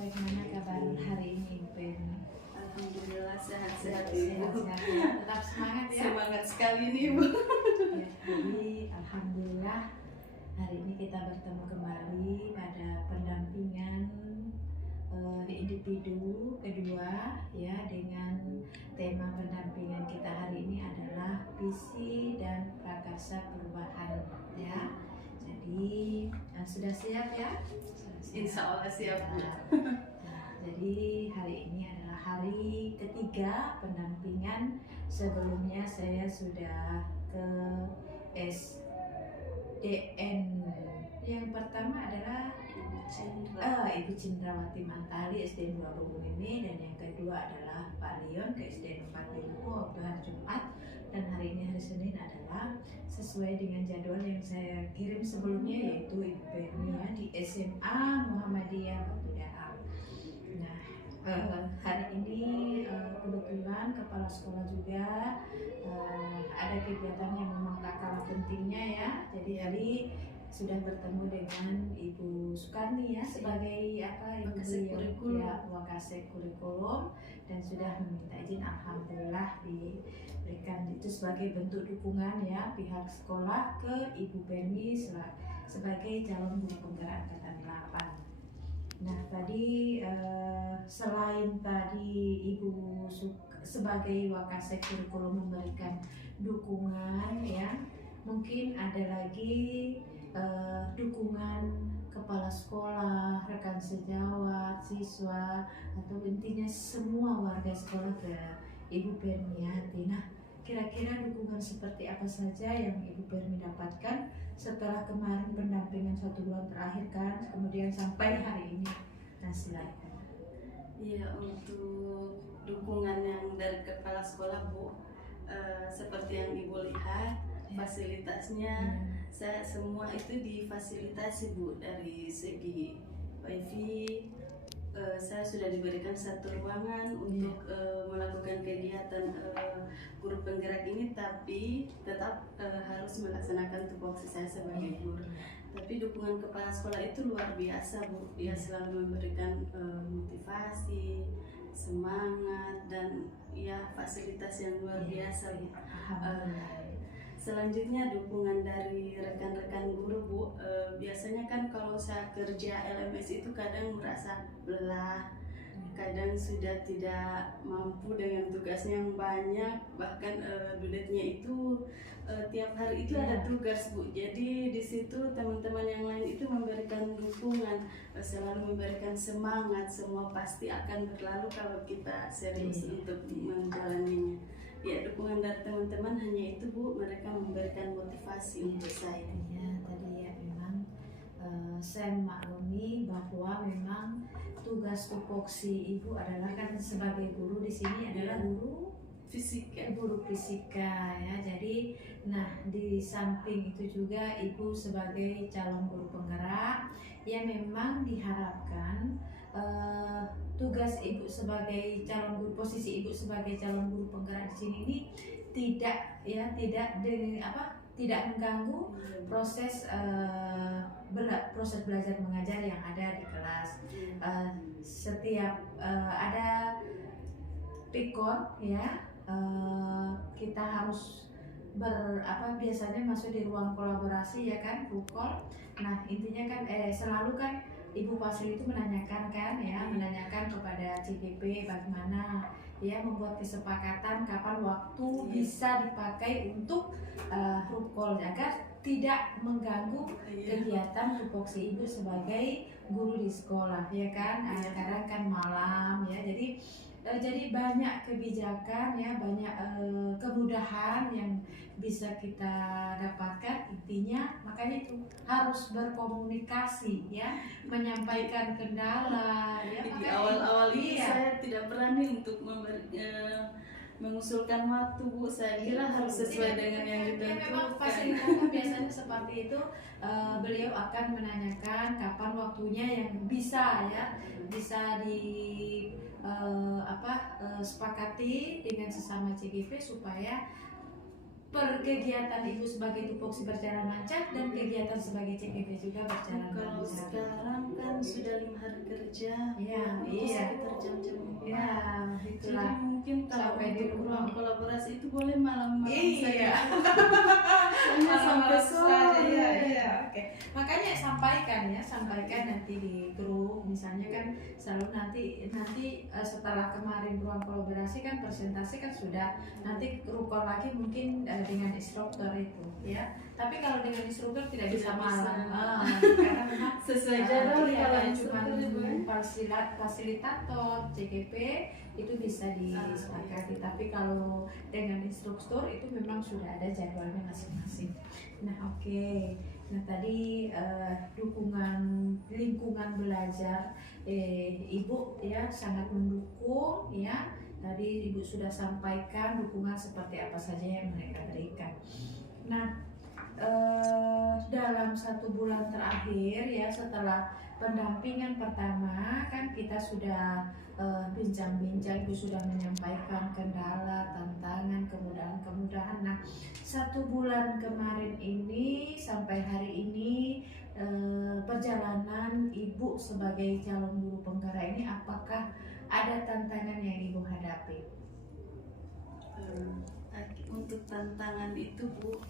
Bagaimana kabar hari ini, Ibu Penny? Alhamdulillah sehat-sehat Sehat, Ibu. tetap semangat ya. Semangat sekali nih Ibu. Ya, jadi alhamdulillah hari ini kita bertemu kembali pada pendampingan individu kedua ya, dengan tema pendampingan kita hari ini adalah visi dan prakarsa perubahan ya. Jadi sudah siap ya? Insya Allah siap Bu. Jadi hari ini adalah hari ketiga pendampingan. Sebelumnya saya sudah ke SDN. Yang pertama adalah Ibu Cindrawati Mantali SDN 2 Bumbu ini, dan yang kedua adalah Pak Leon ke SDN 4 Ilmu waktu hari Jumat, dan hari ini hari Senin adalah sesuai dengan jadwal yang saya kirim sebelumnya, yaitu Ibu Penny ya, di SMA Muhammadiyah Batu Daang. Nah, hari ini kebetulan kepala sekolah juga ada kegiatan yang memang tak kalah pentingnya ya. Jadi hari sudah bertemu dengan Ibu Sukarni ya, sebagai Ibu beliau ya, Wakasek Kurikulum, dan sudah meminta izin, alhamdulillah diberikan itu sebagai bentuk dukungan ya pihak sekolah ke Ibu Penny sebagai calon guru penggerak angkatan 8. Nah tadi selain tadi Ibu sebagai Wakasek Kurikulum memberikan dukungan ya, mungkin ada lagi dukungan kepala sekolah, rekan sejawat, siswa, atau intinya semua warga sekolah ke Ibu Permiati. Nah, kira-kira dukungan seperti apa saja yang Ibu Permi dapatkan setelah kemarin pendampingan 1 bulan terakhir kan, kemudian sampai hari ini? Nah, silakan. Iya, untuk dukungan yang dari kepala sekolah Bu, seperti yang Ibu lihat fasilitasnya, saya semua itu difasilitasi Bu. Dari segi wifi, saya sudah diberikan satu ruangan untuk melakukan kegiatan guru penggerak ini, tapi tetap harus melaksanakan tupoksi saya sebagai guru. Tapi dukungan kepala sekolah itu luar biasa Bu, dia selalu memberikan motivasi, semangat, dan ya fasilitas yang luar biasa Bu. Selanjutnya dukungan dari rekan-rekan guru Bu, biasanya kan kalau saya kerja LMS itu kadang merasa lelah, kadang sudah tidak mampu dengan tugasnya yang banyak, bahkan dudetnya itu tiap hari itu ada tugas Bu. Jadi di situ teman-teman yang lain itu memberikan dukungan, selalu memberikan semangat, semua pasti akan berlalu kalau kita serius untuk menjalaninya. Ya, dukungan dari teman-teman hanya itu Bu, mereka memberikan motivasi untuk saya. Ya, tadi ya memang saya maklumi bahwa memang tugas tupoksi Ibu adalah kan sebagai guru di sini adalah guru fisika. Guru fisika ya. Jadi nah di samping itu juga Ibu sebagai calon guru penggerak ya, memang diharapkan tugas Ibu sebagai calon guru, posisi Ibu sebagai calon guru penggerak di sini ini tidak mengganggu proses proses belajar mengajar yang ada di kelas. Setiap ada pikon ya, kita harus biasanya masuk di ruang kolaborasi ya kan, Bukor. Nah intinya kan selalu kan Ibu Pasri itu menanyakan kan ya, menanyakan kepada CGP bagaimana ya membuat kesepakatan kapan waktu bisa dipakai untuk rukol agar tidak mengganggu kegiatan tupoksi Ibu sebagai guru di sekolah ya kan. Kadang kan malam ya, jadi banyak kebijakan ya, banyak kemudahan yang bisa kita dapatkan. Intinya makanya itu harus berkomunikasi ya, menyampaikan kendala ya. Di awal-awal ini saya tidak berani untuk mengusulkan waktu Bu, saya kira harus sesuai dengan yang ditentukan. Memang fasilitator biasanya seperti itu, beliau akan menanyakan kapan waktunya yang bisa sepakati dengan sesama CGP supaya kegiatan Ibu sebagai tupoksi berjalan lancar dan kegiatan sebagai CGP juga berjalan lancar. Kalau sekarang kan sudah 5 hari kerja kerja, Iya, itu iya. sekitar jam-jam 4. Ya, Jadi itulah. mungkin kalau Sampai di untuk rumah. ruang kolaborasi itu boleh malam-malam Iya. Soalnya sampai sore. Iya. Oke. Makanya sampaikan nanti di grup, misalnya kan selalu nanti setelah kemarin ruang kolaborasi kan presentasi kan sudah, nanti rukun lagi mungkin dengan instruktur itu, ya. Tapi kalau dengan instruktur tidak bisa Tidak malam, bisa. karena memang Sesuai jadwal iya, kalau cuma instruktur Ibu ya. fasilitator CGP itu bisa disepakati, tapi kalau dengan instruktur itu memang sudah ada jadwalnya masing-masing. Nah, oke. Nah, tadi dukungan lingkungan belajar, Ibu ya sangat mendukung ya. Tadi Ibu sudah sampaikan dukungan seperti apa saja yang mereka berikan. Nah, dalam 1 bulan terakhir ya, setelah pendampingan pertama kan kita sudah bincang-bincang, Ibu sudah menyampaikan kendala, tantangan, kemudahan-kemudahan. Nah, 1 bulan kemarin ini sampai hari ini perjalanan Ibu sebagai calon guru penggerak ini, apakah ada tantangan yang Ibu hadapi? Untuk tantangan itu Bu,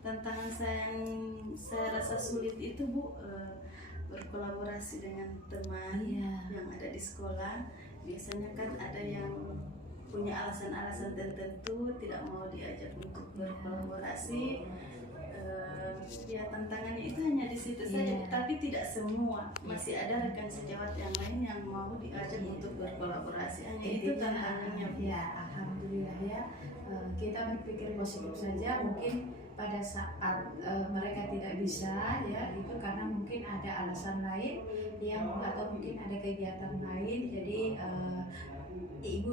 tantangan yang saya rasa sulit itu Bu, berkolaborasi dengan teman Iya. yang ada di sekolah. Biasanya kan ada yang punya alasan-alasan tertentu tidak mau diajak untuk berkolaborasi. Ya tantangannya itu hanya di situ saja, Iya. tapi tidak semua. Masih ada rekan sejawat yang lain yang mau diajak untuk berkolaborasi. Hanya itu tantangannya Bu. Ya, alhamdulillah ya. Kita berpikir positif saja. Mungkin pada saat mereka tidak bisa ya, itu karena mungkin ada alasan lain yang, atau mungkin ada kegiatan lain. Jadi Ibu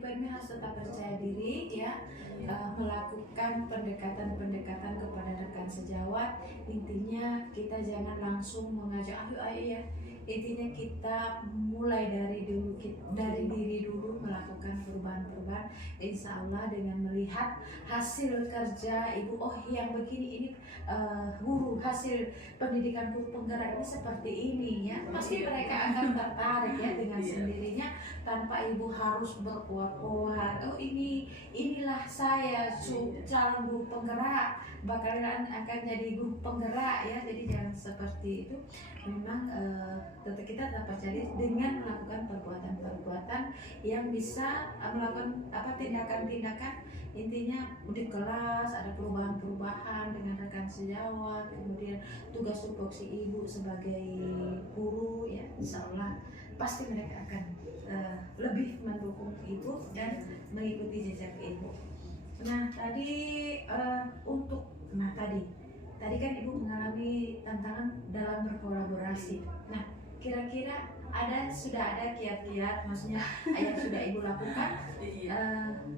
Permi harus tetap percaya diri ya, melakukan pendekatan kepada rekan sejawat. Intinya kita jangan langsung mengajak ayo ya. Intinya kita mulai dari diri dulu melakukan perubahan-perubahan. Insya Allah dengan melihat hasil kerja Ibu, oh yang begini ini guru, hasil pendidikan guru penggerak ini seperti ini ya, pasti mereka akan tertarik ya dengan sendirinya, tanpa Ibu harus berkuat-kuat. Oh inilah saya calon guru penggerak, bakalan akan jadi guru penggerak ya. Jadi jangan seperti itu. Memang kita dapat percaya dengan melakukan perbuatan-perbuatan yang bisa melakukan tindakan-tindakan. Intinya di kelas ada perubahan-perubahan dengan rekan sejawat, kemudian tugas tupoksi Ibu sebagai guru ya, insya Allah pasti mereka akan lebih mendukung Ibu dan mengikuti jejak Ibu. Nah tadi tadi kan Ibu mengalami tantangan dalam berkolaborasi. Nah, kira-kira sudah ada kiat-kiat, maksudnya yang sudah Ibu lakukan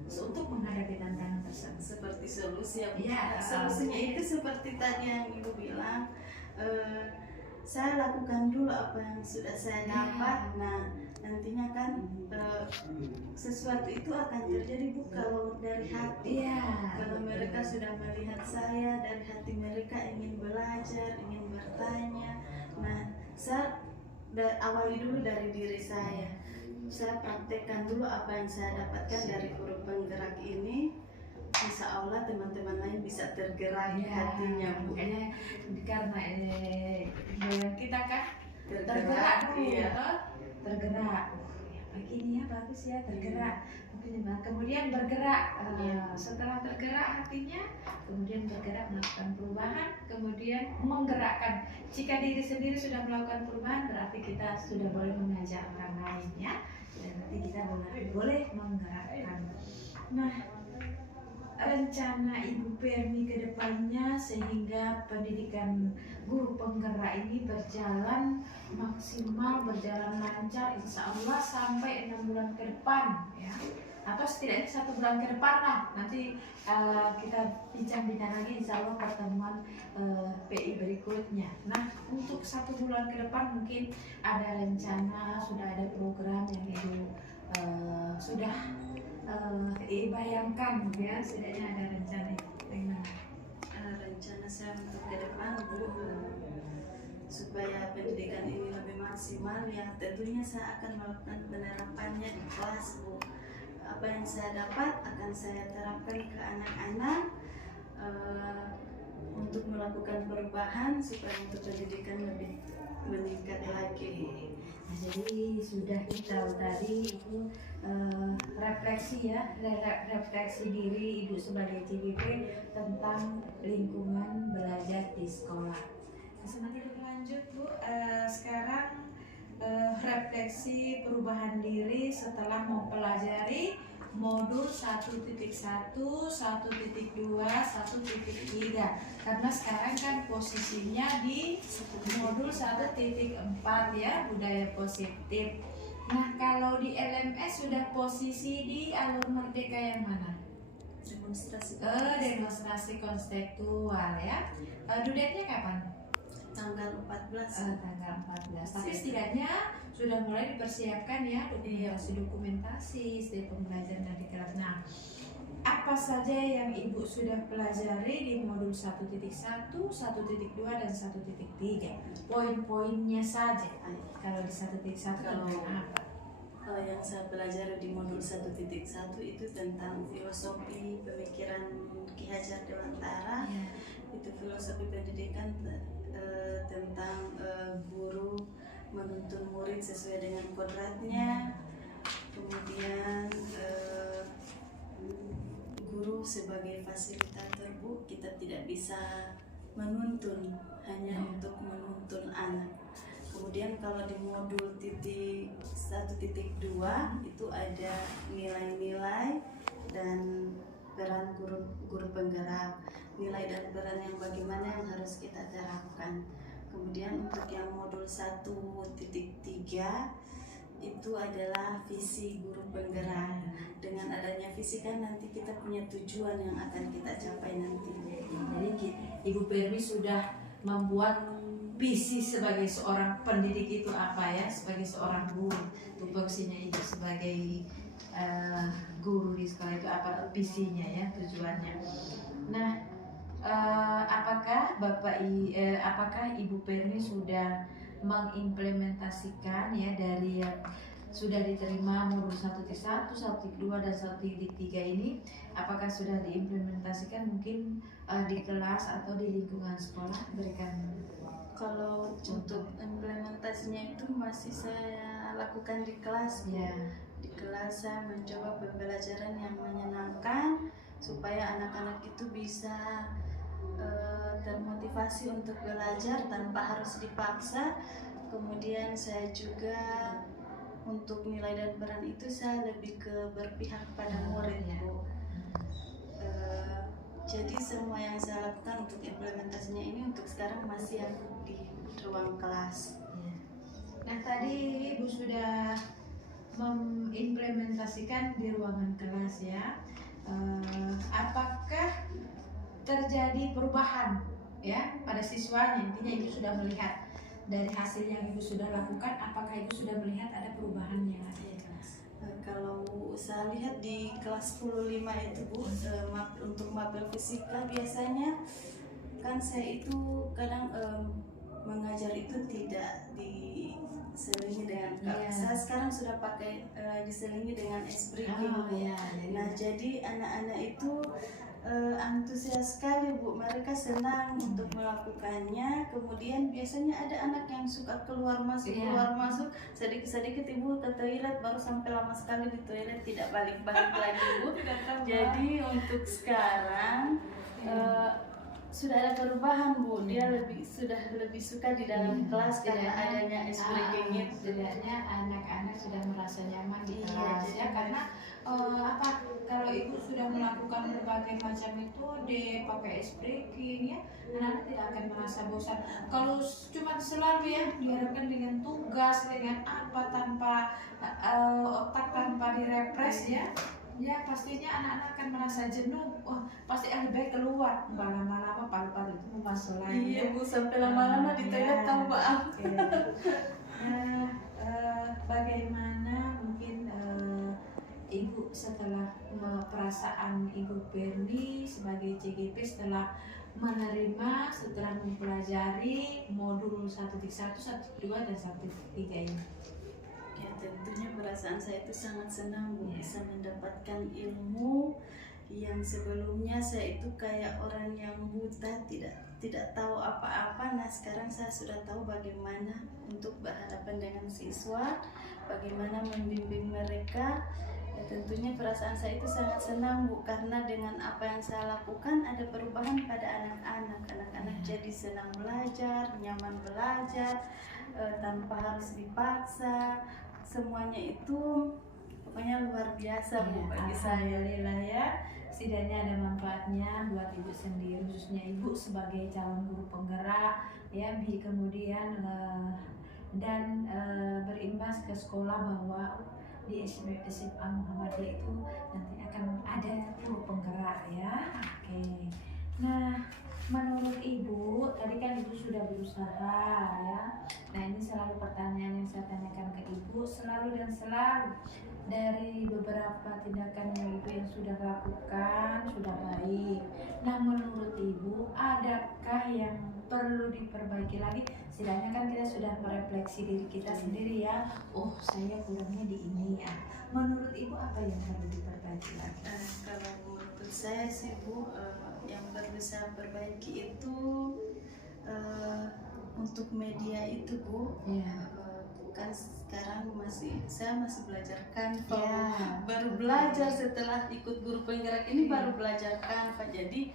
untuk menghadapi tantangan tersebut? Seperti solusi Ya, solusinya itu seperti tadi yang Ibu bilang, saya lakukan dulu apa yang sudah saya dapat. Nah, nantinya kan sesuatu itu akan terjadi Bu kalau dari hati. Kalau mereka sudah melihat saya, dari hati mereka ingin belajar, ingin bertanya. Nah, saya awali dulu dari diri saya. Saya praktekkan dulu apa yang saya dapatkan dari guru penggerak ini. Insya Allah teman-teman lain bisa tergerak hatinya Bu. Karena kita kan tergerak tergerak. Begini ya, bagus ya, tergerak. Kemudian bergerak. Setelah tergerak hatinya, kemudian bergerak melakukan perubahan, kemudian menggerakkan. Jika diri sendiri sudah melakukan perubahan, berarti kita sudah boleh mengajak orang lain ya. Dan nanti kita boleh menggerakkan. Nah, rencana Ibu Permi ke depannya sehingga pendidikan guru penggerak ini berjalan maksimal, berjalan lancar, insya Allah sampai 6 bulan ke depan ya, atau setidaknya 1 bulan ke depan lah. Nanti kita bincang-bincang lagi insya Allah pertemuan PI berikutnya. Nah, untuk 1 bulan ke depan mungkin ada rencana, sudah ada program yang Ibu sudah bayangkan ya, setidaknya ada rencana. Rencana saya untuk ke depan Bu, supaya pendidikan ini lebih maksimal, ya tentunya saya akan melakukan penerapannya di kelas, Bu. Apa yang saya dapat akan saya terapkan ke anak-anak untuk melakukan perubahan supaya untuk pendidikan lebih meningkat lagi. Nah, jadi sudah kita tadi itu refleksi ya, refleksi diri Ibu sebagai CGP tentang lingkungan belajar di sekolah. Nanti kita lanjut Bu, sekarang refleksi perubahan diri setelah mempelajari modul 1.1, 1.2, 1.3. Karena sekarang kan posisinya di modul 1.4 ya, budaya positif. Nah, kalau di LMS sudah posisi di alur merdeka yang mana? Demonstrasi konseptual ya. Due-date-nya kapan? Tanggal 14. Tanggal 14. Tapi setidaknya sudah mulai dipersiapkan ya dokumentasi setiap pembelajaran di kelas. Nah, apa saja yang Ibu sudah pelajari di modul 1.1, 1.2, dan 1.3? Poin-poinnya saja. Kalau di 1.1 apa? Yang saya pelajari di modul 1.1 itu tentang filosofi pemikiran Ki Hajar Dewantara. Itu filosofi pendidikan tentang guru menuntun murid sesuai dengan kodratnya. Kemudian guru sebagai fasilitator, Bu, kita tidak bisa menuntun, hanya untuk menuntun anak. Kemudian kalau di modul 1.2 itu ada nilai-nilai dan peran guru penggerak, nilai dan peran yang bagaimana yang harus kita terapkan. Kemudian untuk yang modul 1.3 itu adalah visi guru penggerak. Dengan adanya visi kan nanti kita punya tujuan yang akan kita capai nanti. Jadi Ibu Permi sudah membuat visi sebagai seorang pendidik itu apa ya, sebagai seorang guru. Tupoksinya Ibu sebagai guru di sekolah itu apa visinya ya, tujuannya. Nah, apakah apakah Ibu Permi sudah mengimplementasikan ya dari yang sudah diterima modul 1.1, 1.2, dan 1.3 ini, apakah sudah diimplementasikan mungkin di kelas atau di lingkungan sekolah? Berikan. Kalau untuk implementasinya itu masih saya lakukan di kelas, ya. Di kelas saya mencoba pembelajaran yang menyenangkan supaya anak-anak itu bisa termotivasi untuk belajar tanpa harus dipaksa. Kemudian saya juga untuk nilai dan peran itu saya lebih ke berpihak pada murid, Bu. Jadi semua yang saya lakukan untuk implementasinya ini untuk sekarang masih yang di ruang kelas. Nah, tadi Ibu sudah mengimplementasikan di ruangan kelas ya. Apakah terjadi perubahan ya pada siswanya? Intinya Ibu sudah melihat dari hasil yang Ibu sudah lakukan, apakah Ibu sudah melihat ada perubahan yang ada di kelas? Kalau saya lihat di kelas 15 itu, Bu, untuk mapel fisika biasanya kan saya itu kadang mengajar itu tidak diselingi dengan saya sekarang sudah pakai diselingi dengan espresso. Nah, jadi anak-anak itu antusias sekali, Bu. Mereka senang untuk melakukannya. Kemudian biasanya ada anak yang suka keluar masuk sedikit-sedikit Ibu ke toilet, baru sampai lama sekali di toilet tidak balik-balik lagi, Bu. Jadi untuk sekarang sudah ada perubahan, Bu. Dia sudah lebih suka di dalam kelas karena adanya espresso. Setidaknya anak-anak sudah merasa nyaman di kelas ya, karena kalau Ibu sudah melakukan berbagai macam metode, pakai espresso ya, anak-anak tidak akan merasa bosan. Kalau cuma selalu ya diharapkan dengan tugas, dengan apa, tanpa otak tanpa direpres ya, pastinya anak-anak akan merasa jenuh. Pasti lebih baik keluar, lama-lama paru-paru itu masuk lagi. Iya, Bu, sampai lama-lama di toilet tahu, Pak. Bagaimana mungkin Ibu setelah perasaan Ibu Permi sebagai CGP setelah menerima setelah mempelajari modul 1.1, 1.2, dan 1.3 ini? Ya, tentunya perasaan saya itu sangat senang Bu, bisa mendapatkan ilmu yang sebelumnya saya itu kayak orang yang buta, tidak tahu apa-apa. Nah, sekarang saya sudah tahu bagaimana untuk berhadapan dengan siswa, bagaimana membimbing mereka. Ya, tentunya perasaan saya itu sangat senang Bu, karena dengan apa yang saya lakukan ada perubahan pada anak-anak. Anak-anak jadi senang belajar, nyaman belajar, tanpa harus dipaksa. Semuanya itu pokoknya luar biasa Bu bagi saya. Alhamdulillah ya, setidaknya ada manfaatnya buat ibu sendiri, khususnya ibu sebagai calon guru penggerak ya, kemudian berimbas ke sekolah bahwa di SMA Muhammadiyah itu nanti akan ada guru penggerak ya. Oke. Nah, menurut ibu, tadi kan ibu sudah berusaha ya. Nah, ini selalu pertanyaan yang saya tanyakan ke ibu, selalu dan selalu. Dari beberapa tindakan yang ibu yang sudah lakukan, sudah baik. Nah, menurut ibu, adakah yang perlu diperbaiki lagi? Setidaknya kan kita sudah merefleksi diri kita sendiri ya. Oh, saya kurangnya di ini ya. Menurut ibu apa yang perlu diperbaiki lagi? Kalau menurut saya sih Bu, yang perlu saya perbaiki itu untuk media itu Bu. Ya. Kan sekarang saya masih belajar Canva, Ya. baru belajar setelah ikut guru penggerak ini, baru belajar Canva. Jadi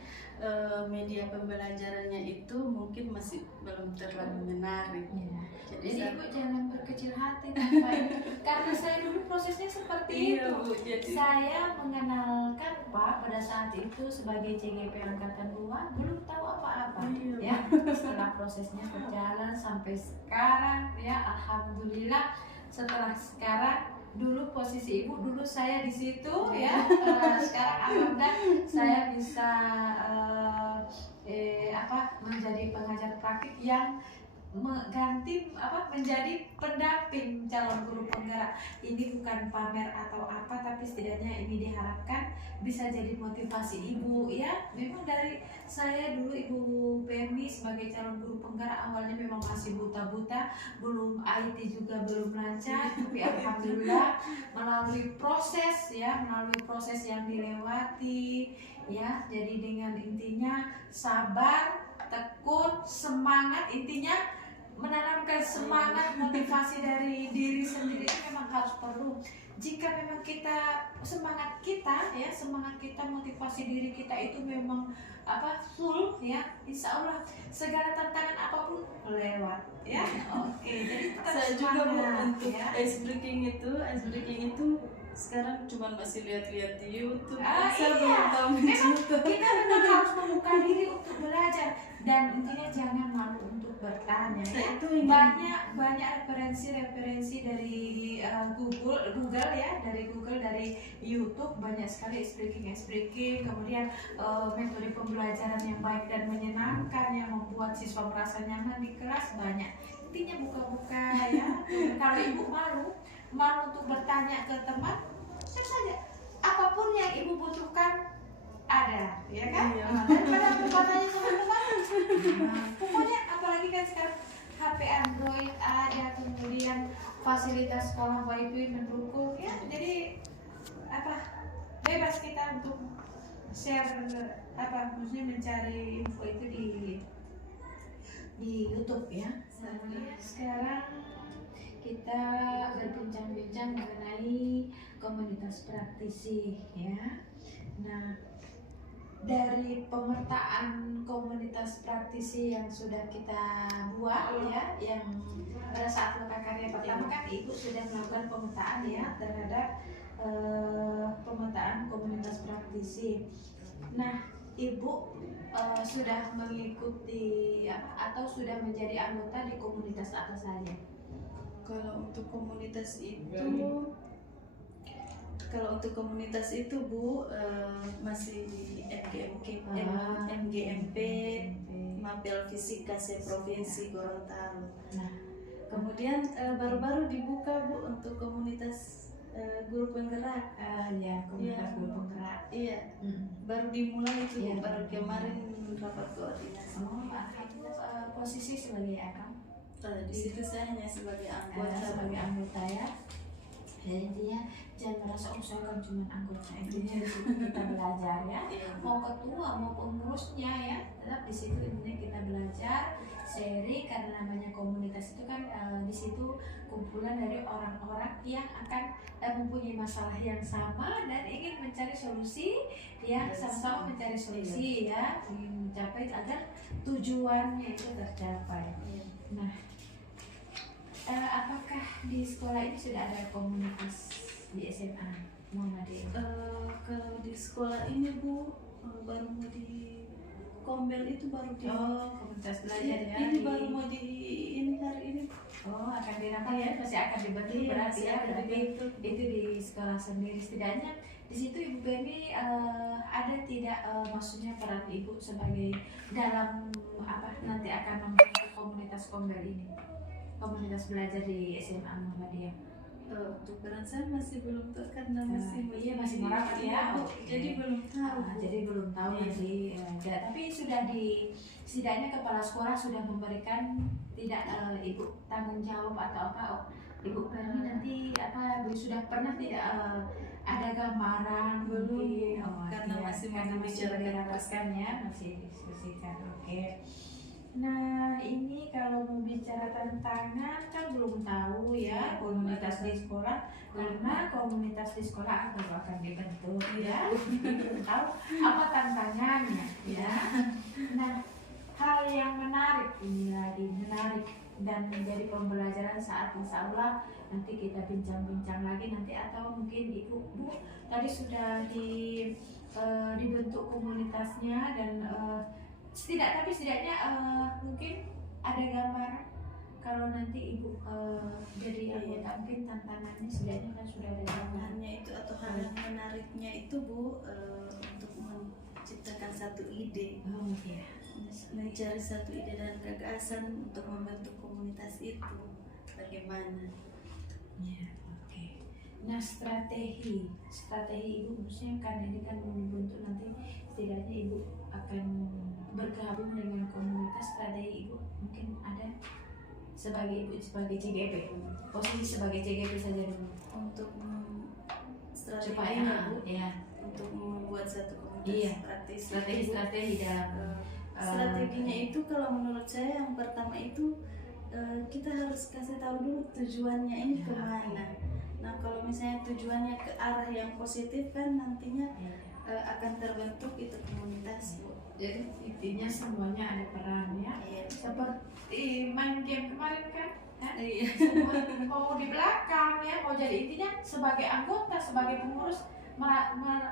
media pembelajarannya itu mungkin masih belum terlalu menarik. Ya. Jadi Ibu jangan berkecil hati tanpa ini, karena saya dulu prosesnya seperti iya, itu. Bu, jadi Saya mengenalkan Pak pada saat itu sebagai CGP Angkatan 2 belum tahu apa-apa iya, ya. Setelah prosesnya berjalan sampai sekarang ya, alhamdulillah. Setelah sekarang, dulu posisi ibu, dulu saya di situ ya. Sekarang alhamdulillah saya bisa menjadi pengajar praktik yang menjadi pendamping calon guru penggerak. Ini bukan pamer atau apa, tapi setidaknya ini diharapkan bisa jadi motivasi ibu ya. Memang dari saya dulu Ibu Permi sebagai calon guru penggerak awalnya memang masih buta-buta, belum IT juga belum lancar, tapi alhamdulillah melalui proses yang dilewati ya. Jadi dengan intinya sabar, tekun, semangat, intinya menanamkan semangat, motivasi dari diri sendiri itu memang harus perlu. Jika memang kita semangat kita, motivasi diri kita itu memang full ya, insya Allah segala tantangan apapun lewat ya. Oke, jadi tetap saya juga Bu, untuk ya. ice breaking itu sekarang cuma masih lihat-lihat di YouTube. Saya Iya. belum tahu mencontoh. Kita memang harus membuka diri untuk belajar, dan intinya jangan malu untuk bertanya ya. Banyak referensi dari Google ya, dari YouTube banyak sekali speaking, kemudian metode pembelajaran yang baik dan menyenangkan yang membuat siswa merasa nyaman di kelas banyak. Intinya buka-buka ya. Kalau ibu malu untuk bertanya ke teman, cek saja apapun yang ibu butuhkan ada, ya kan? Iya. Daripada aku bertanya sama teman, pokoknya apalagi kan sekarang HP Android ada, kemudian fasilitas sekolah wifi mendukung ya, jadi bebas kita untuk share maksudnya mencari info itu di YouTube ya. Sekarang kita berbincang-bincang mengenai komunitas praktisi ya. Nah, dari pemetaan komunitas praktisi yang sudah kita buat ya, yang pada saat Loka Karya pertama kan Ibu sudah melakukan pemetaan ya terhadap pemetaan komunitas praktisi. Nah, Ibu sudah mengikuti atau sudah menjadi anggota di komunitas apa saja? Kalau untuk komunitas itu Bu, masih di MGMP, Mapel Fisika Provinsi Gorontalo. Nah, kemudian baru-baru dibuka Bu untuk komunitas guru penggerak. Ya, komunitas Ya. guru penggerak. Iya, Hmm. baru dimulai itu, Iya. baru kemarin rapat koordinasi. Oh, alhamdulillah. Posisi sebagai apa? Di situ saya hanya sebagai anggota. Sebagai anggota ya. Jadi intinya jangan merasa saya kan cuma anggota, intinya di situ kita belajar ya. Iya. Mau ketua mau pengurusnya ya, tetap di situ intinya kita belajar, sharing, karena namanya komunitas itu kan di situ kumpulan dari orang-orang yang akan mempunyai masalah yang sama dan ingin mencari solusi ya, sama-sama mencari solusi ya, ingin mencapai agar tujuannya itu tercapai. Iya. Nah, apakah di sekolah ini sudah ada komunitas di SMA Muhammadiyah? Kalau di sekolah ini Bu, baru mau di Kombel itu baru di. Komunitas belajar ya. Ini baru mau di ini hari ini. Akan dirapat ya, masih akan dibentuk Iya, berarti masih ya, akan berarti dibentuk. itu di sekolah sendiri. Setidaknya di situ Ibu Beni ada tidak maksudnya peran Ibu sebagai dalam nanti akan membentuk komunitas Kombel ini, komunitas belajar di SMA Muhammadiyah? Untuk peran saya masih belum tahu karena masih masih merapat ya. Jadi belum tahu. Jadi belum tahu Iya. nanti tapi sudah setidaknya kepala sekolah sudah memberikan tidak Ibu tanggung jawab atau apa Ibu Beni nanti sudah pernah tidak ada gambaran Belum, mungkin? karena masih mau dibicarakan ya, masih diskusikan. Oke. Nah, ini kalau mau bicara tantangan kan belum tahu ya komunitas di sekolah, karena komunitas di sekolah akan dibentuk ya. Belum tahu apa tantangannya ya. Nah, hal yang menarik ini lagi menarik dan menjadi pembelajaran saat insya Allah nanti kita bincang-bincang lagi nanti, atau mungkin Ibu Bu tadi sudah dibentuk komunitasnya dan setidaknya mungkin ada gambaran kalau nanti Ibu jadi anggota, mungkin tantangannya setidaknya kan sudah ada gambaran. Tantangannya itu atau hal yang menariknya itu Bu, untuk menciptakan satu ide. Iya. Mencari satu ide dan gagasan untuk membentuk komunitas itu bagaimana? Ya, oke. Nah, strategi Ibu maksudnya kan ini kan membentuk nanti setidaknya Ibu akan bergabung dengan komunitas. Strategi Ibu mungkin ada sebagai Ibu sebagai CGP, posisi sebagai CGP saja dulu Untuk supaya strateginya Bu, ya untuk membuat satu komunitas Iya. praktis. strategi dalam Strateginya itu kalau menurut saya yang pertama itu kita harus kasih tahu dulu tujuannya ini Ya. kemana. Nah kalau misalnya tujuannya ke arah yang positif kan nantinya akan terbentuk itu komunitas Bu. Jadi intinya semuanya ada perannya. Iya. Seperti main game kemarin kan, Iya. semua mau di belakang ya, mau jadi intinya sebagai anggota, sebagai pengurus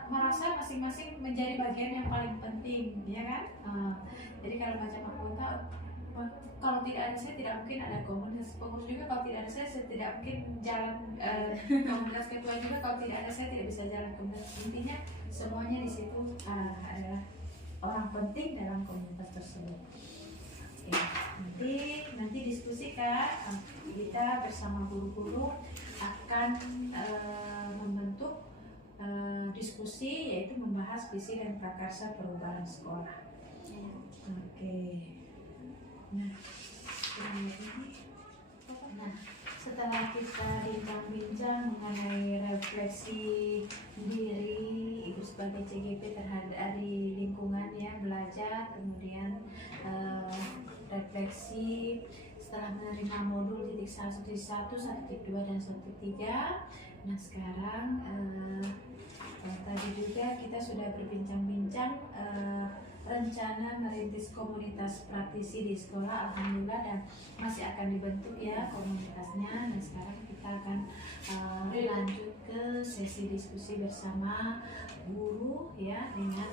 merasa masing-masing menjadi bagian yang paling penting, ya kan? Jadi kalau macam anggota, kalau tidak ada saya tidak mungkin ada komunitas. Pengurus juga kalau tidak ada saya tidak mungkin jalan komunitas. Ketua juga kalau tidak ada saya tidak bisa jalan komunitas. Intinya semuanya di situ adalah orang penting dalam komunitas tersebut. Ya, nanti diskusikan kita bersama guru-guru akan membentuk diskusi, yaitu membahas visi dan prakarsa perubahan sekolah. Oke. Nah, setelah kita bincang-bincang mengenai refleksi diri Ibu sebagai CGP terhadap dari lingkungan ya, belajar, kemudian refleksi setelah menerima modul titik 1, 1.2 dan 1.3. Nah sekarang tadi juga kita sudah berbincang-bincang rencana merintis komunitas praktisi di sekolah, alhamdulillah, dan masih akan dibentuk ya komunitasnya. Nah sekarang kita akan lanjut ke sesi diskusi bersama guru ya, dengan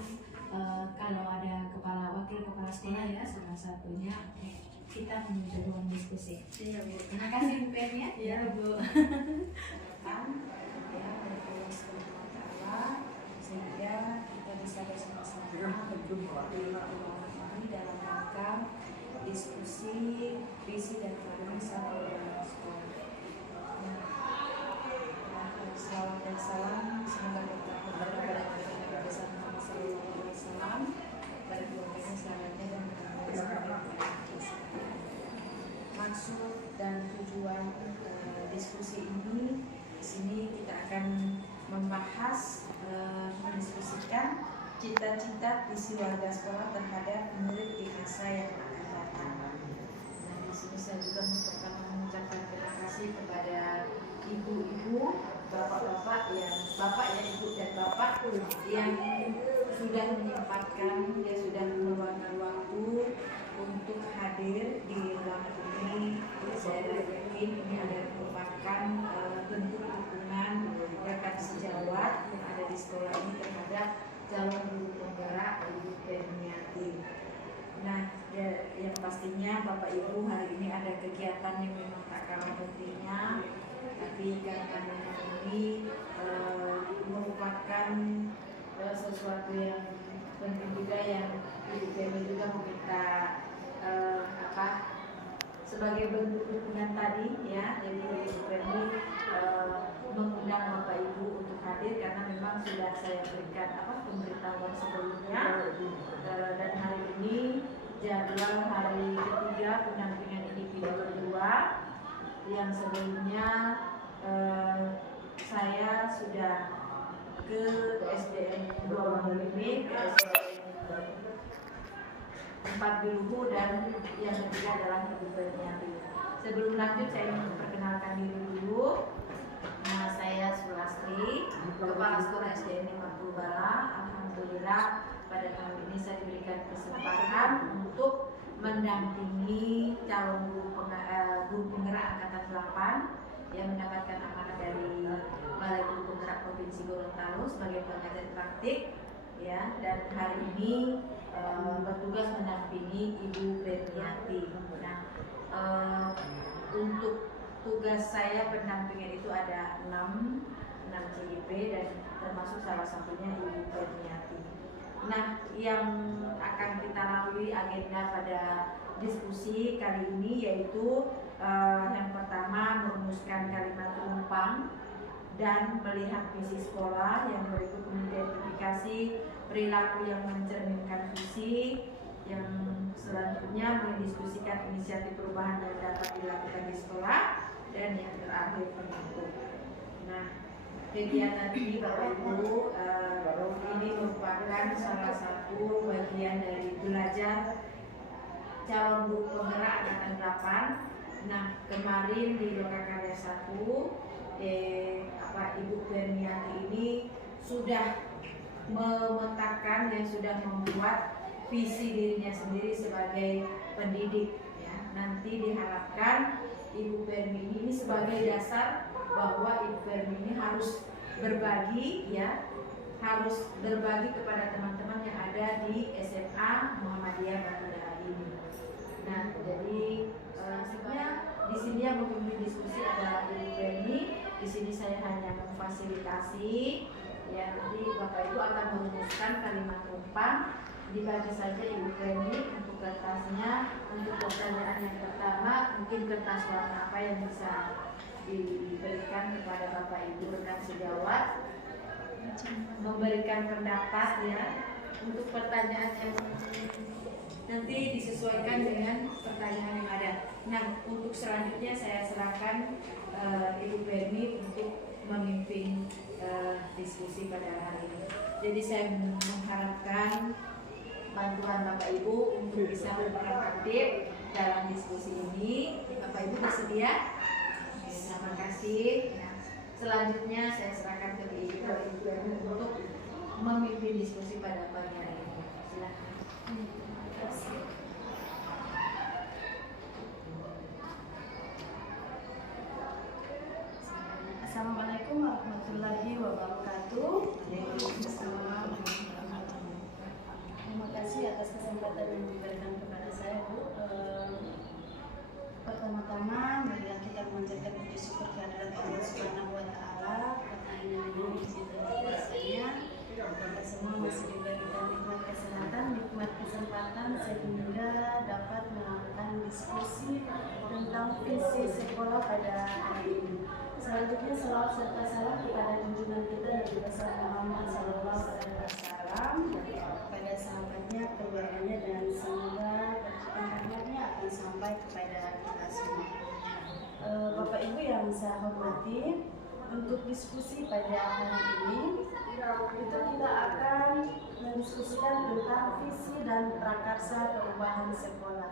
kalau ada wakil kepala sekolah ya salah satunya. Oke, kita menuju ruang diskusi. Iya Bu. Terima kasih Bu Pen ya. Iya Bu. Sehingga kita bisa bersama-sama memahami dalam rangka diskusi visi dan prakarsa perubahan sekolah. Nah, mendiskusikan cita-cita visi warga sekolah terhadap murid di masa yang akan datang. Nah, di sini saya juga mengucapkan terima kasih kepada ibu-ibu, bapak-bapak ibu dan bapak yang sudah menyempatkan, yang sudah meluangkan waktu untuk hadir di ruangan ini. Saya yakin ini adalah merupakan bentuk dukungan rekan sejawat yang ada di sekolah ini terhadap calon guru penggerak Ibu Berniati. Nah, yang pastinya Bapak Ibu hari ini ada kegiatan yang memang tak kalah pentingnya, tapi karena ini merupakan sesuatu yang penting juga yang Ibu Berni juga meminta sebagai bentuk dukungan tadi ya. Jadi Ibu Berni mengundang Bapak Ibu untuk hadir karena memang sudah saya berikan pemberitahuan sebelumnya, dan hari ini jadwal hari ketiga pendampingan individu kedua. Yang sebelumnya saya sudah ke SDN 2 Mimi, ke SDN 4 Biluhu, dan yang ketiga adalah Ibu Berniati. Sebelum lanjut saya ingin memperkenalkan diri dulu. Nama saya Sulastri, Kepala Sekolah SDN 50 Bala. Alhamdulillah pada tahun ini saya diberikan kesempatan untuk mendampingi calon guru penggerak angkatan 8 yang mendapatkan amanah dari Balai Guru Penggerak Provinsi Gorontalo sebagai pengajar praktik ya, dan hari ini bertugas mendampingi Ibu Berniati. Nah, untuk tugas saya pendampingan itu ada 6 CIP dan termasuk salah satunya Ibu Berniati. Nah, yang akan kita lalui agenda pada diskusi kali ini yaitu yang pertama merumuskan kalimat penumpang dan melihat visi sekolah, yang berikut mengidentifikasi perilaku yang mencerminkan visi, yang selanjutnya mendiskusikan inisiatif perubahan yang dapat dilakukan di sekolah, dan yang terakhir penutup. Nah, kegiatan ini Bapak Ibu ini merupakan salah satu bagian dari belajar calon guru penggerak angkatan 8. Nah, kemarin di Lokakarya 1 Ibu Berniati ini sudah memetakan dan sudah membuat visi dirinya sendiri sebagai pendidik ya. Nanti diharapkan Ibu Berni ini sebagai dasar bahwa Ibu Berni ini harus berbagi ya, harus berbagi kepada teman-teman yang ada di SMA Muhammadiyah Batudara ini. Nah, jadi sebenarnya di sini yang memimpin diskusi adalah Ibu Berni. Di sini saya hanya memfasilitasi ya, nanti Bapak Ibu akan merumuskan kalimat penumpang. Dibagi saja Ibu Berni untuk kertasnya. Untuk pertanyaan yang pertama, mungkin kertas warna apa yang bisa diberikan kepada Bapak Ibu rekan sejawat, memberikan pendapat ya. Untuk pertanyaan yang nanti disesuaikan dengan pertanyaan yang ada. Nah, untuk selanjutnya saya serahkan Ibu Berni untuk memimpin diskusi pada hari ini. Jadi saya mengharapkan bantuan Bapak Ibu untuk bisa berperan aktif dalam diskusi ini. Bapak Ibu bersedia? Terima kasih. Nah, selanjutnya saya serahkan ke Ibu Berni untuk memimpin diskusi pada pagi hari ini. Silakan. Assalamualaikum warahmatullahi wabarakatuh. Terima kasih atas kesempatan yang diberikan kepada saya, Bu. Pertama-tama, marilah kita memanjatkan puji syukur kehadirat Allah Subhanahu wa Ta'ala karena ini hanya izin dan kuasanya. Kita semua masih diberikan nikmat kesehatan, nikmat kesempatan sehingga dapat melakukan diskusi tentang visi sekolah pada hari ini. Selanjutnya selawat serta salam kepada junjungan kita Nabi besar Muhammad SAW, kepada sahabatnya, keluarganya, dan semoga rahmatnya akan sampai kepada kita semua. Bapak Ibu yang saya hormati, untuk diskusi pada hari ini itu kita akan mendiskusikan tentang visi dan prakarsa perubahan sekolah.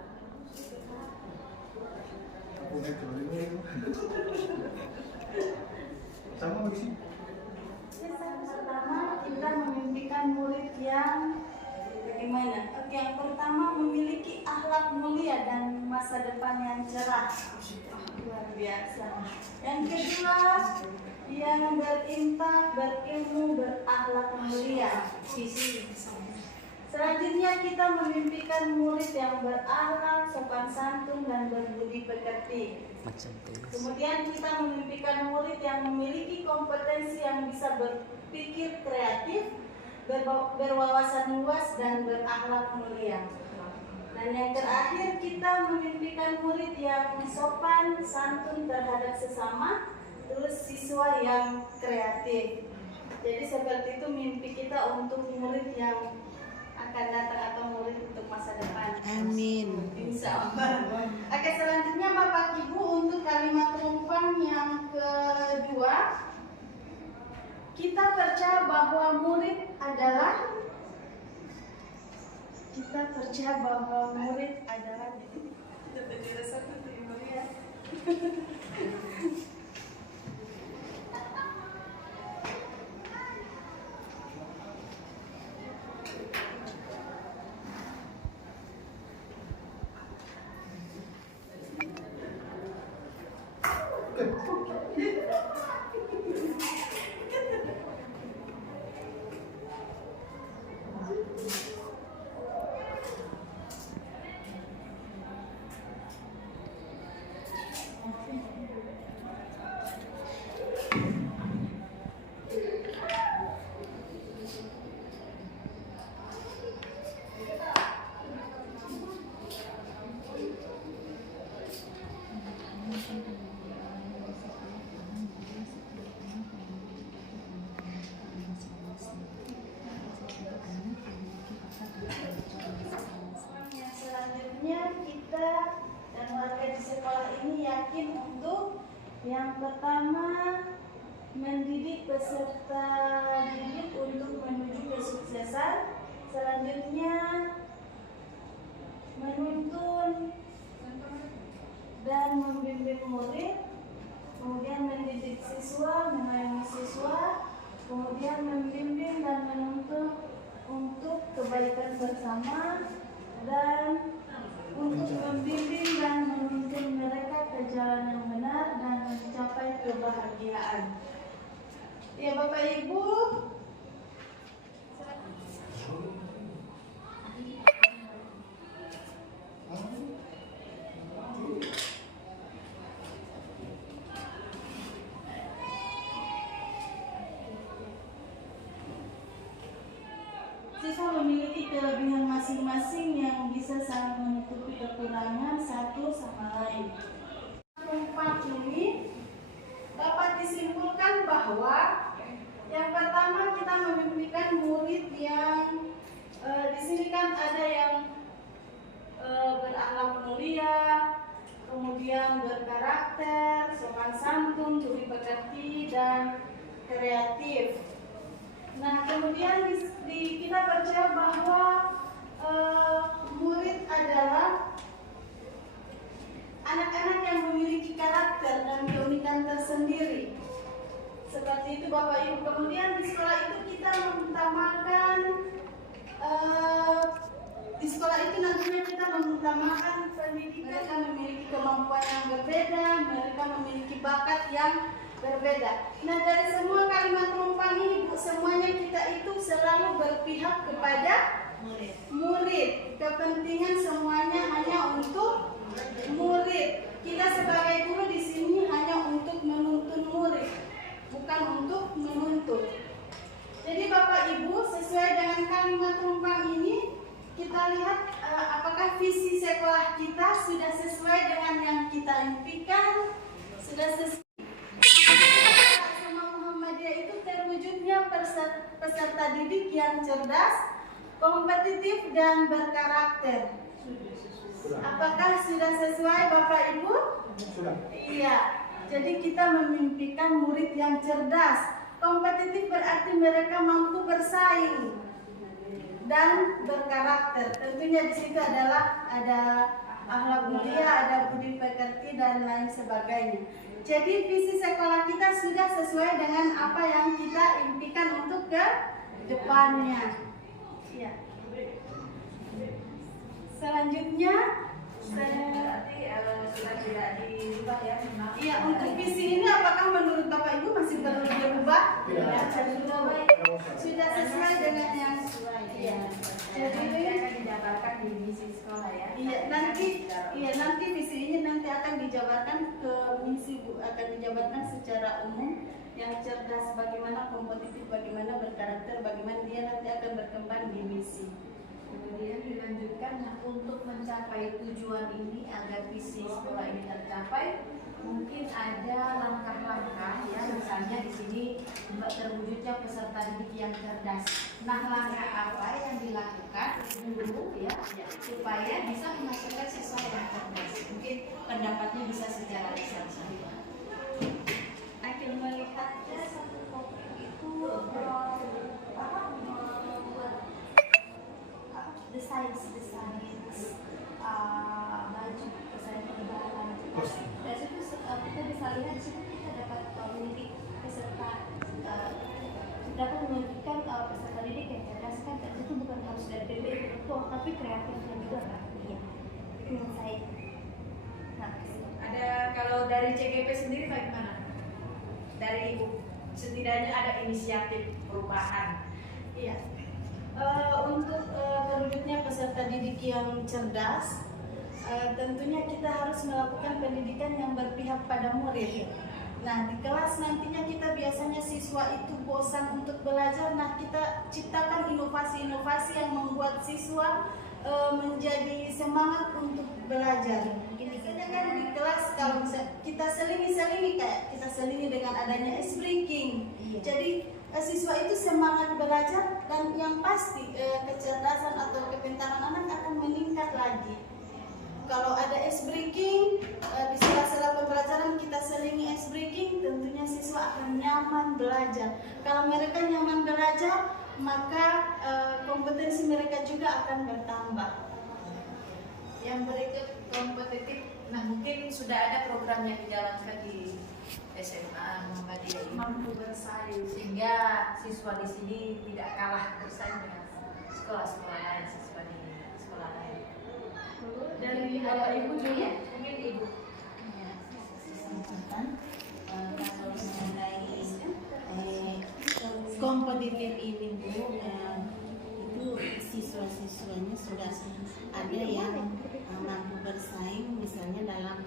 Sama sih. Yang pertama kita memimpikan murid yang bagaimana? Oke, yang pertama memiliki akhlak mulia dan masa depan yang cerah. Luar biasa. Yang kedua, yang berintak, berilmu, berakhlak mulia. Selanjutnya kita memimpikan murid yang berakhlak, sopan santun, dan berbudi pekerti. Kemudian kita memimpikan murid yang memiliki kompetensi yang bisa berpikir kreatif, berwawasan luas, dan berakhlak mulia. Dan yang terakhir kita memimpikan murid yang sopan, santun terhadap sesama, terus siswa yang kreatif. Jadi seperti itu mimpi kita untuk murid yang akan datang atau murid untuk masa depan. Amin. Insya Allah. Oke, selanjutnya Bapak Ibu untuk kalimat rumpang yang kedua, kita percaya bahwa murid adalah yang selanjutnya kita dan warga di sekolah ini yakin untuk yang pertama mendidik peserta didik untuk menuju kesuksesan, selanjutnya menuntun dan membimbing murid, kemudian mendidik siswa, mengayomi siswa, kemudian membimbing dan menuntun untuk kebaikan bersama, dan untuk membimbing dan menuntun mereka ke jalan yang benar dan mencapai kebahagiaan. Ya Bapak Ibu, siswa memiliki kelebihan masing-masing yang bisa saling menutupi kekurangan satu sama lain. Rumpang ini dapat disimpulkan bahwa yang pertama kita memimpikan murid yang di sini kan ada yang berakhlak mulia, kemudian berkarakter, sopan santun, budi pekerti, dan kreatif. Nah, kemudian kita percaya bahwa murid adalah anak-anak yang memiliki karakter dan keunikan tersendiri. Seperti itu Bapak Ibu. Kemudian di sekolah itu kita mengutamakan di sekolah itu nantinya kita mengutamakan pendidikan. Mereka memiliki kemampuan yang berbeda, mereka memiliki bakat yang berbeda. Nah, dari semua kalimat rumpang ini Bu, semuanya kita itu selalu berpihak kepada murid. Kepentingan semuanya hanya untuk murid. Kita sebagai guru di sini hanya untuk menuntun murid, bukan untuk menuntut. Jadi Bapak Ibu, sesuai dengan kalimat rumpang ini, kita lihat apakah visi sekolah kita sudah sesuai dengan yang kita impikan, sudah sesuai. Sama Muhammadiyah itu terwujudnya peserta didik yang cerdas, kompetitif, dan berkarakter. Apakah sudah sesuai Bapak Ibu? Sudah. Iya. Jadi kita memimpikan murid yang cerdas. Kompetitif berarti mereka mampu bersaing dan berkarakter. Tentunya di situ adalah ada akhlak mulia, ada budi pekerti dan lain sebagainya. Jadi visi sekolah kita sudah sesuai dengan apa yang kita impikan untuk ke depannya. Ya. Selanjutnya sudah tidak dirubah ya. iya, untuk visi ini apakah menurut Bapak Ibu masih perlu dirubah? Tidak. Sudah sesuai dengan yang sesuai. Iya. Jadi ini akan dijabarkan di misi sekolah ya. Nanti visi ini nanti akan dijabarkan ke misi Bu, akan dijabarkan secara umum yang cerdas, bagaimana kompetitif, bagaimana berkarakter, bagaimana dia nanti akan berkembang di misi. Kemudian dilanjutkan, nah, untuk mencapai tujuan ini agar visi sekolah ini tercapai, mungkin ada langkah-langkah ya, misalnya di sini terwujudnya peserta didik yang cerdas. Nah, langkah apa yang dilakukan dulu ya supaya bisa menghasilkan siswa yang cerdas? Mungkin pendapatnya bisa secara lisan saja. Akan melihatnya satu topik itu desain baju, desain perubahan. Dan itu kita bisa lihat di situ kita dapat mendidik peserta, dapat menunjukkan peserta didik yang cerdas kan, dan itu bukan harus dari PBI betul, tapi kreatifnya juga kan. Iya, itu yang saya. Nah, Ada kalau dari CGP sendiri bagaimana? Dari Ibu, setidaknya ada inisiatif perubahan. Iya. Untuk terwujudnya peserta didik yang cerdas, tentunya kita harus melakukan pendidikan yang berpihak pada murid. Nah, di kelas nantinya kita biasanya siswa itu bosan untuk belajar. Nah, kita ciptakan inovasi-inovasi yang membuat siswa menjadi semangat untuk belajar. Biasanya kan di kelas kalau bisa kita selingi kayak kita selingi dengan adanya ice breaking. Jadi siswa itu semangat belajar dan yang pasti kecerdasan atau kepintaran anak akan meningkat lagi. Kalau ada ice breaking di sela-sela pembelajaran kita selingi ice breaking, tentunya siswa akan nyaman belajar. Kalau mereka nyaman belajar, maka kompetensi mereka juga akan bertambah. Yang berikut kompetitif, nah mungkin sudah ada program yang dijalankan di SMA Muhammadiyah Mampu bersaing. sehingga siswa di sini tidak kalah bersaing dengan sekolah-sekolah lain, siswa di sekolah lain. Dari Bapak Ibu juga. Mungkin Ibu. Ya, kalau mengenai kompetitif ini Bu, itu siswa-siswanya sudah ada yang mampu bersaing, misalnya dalam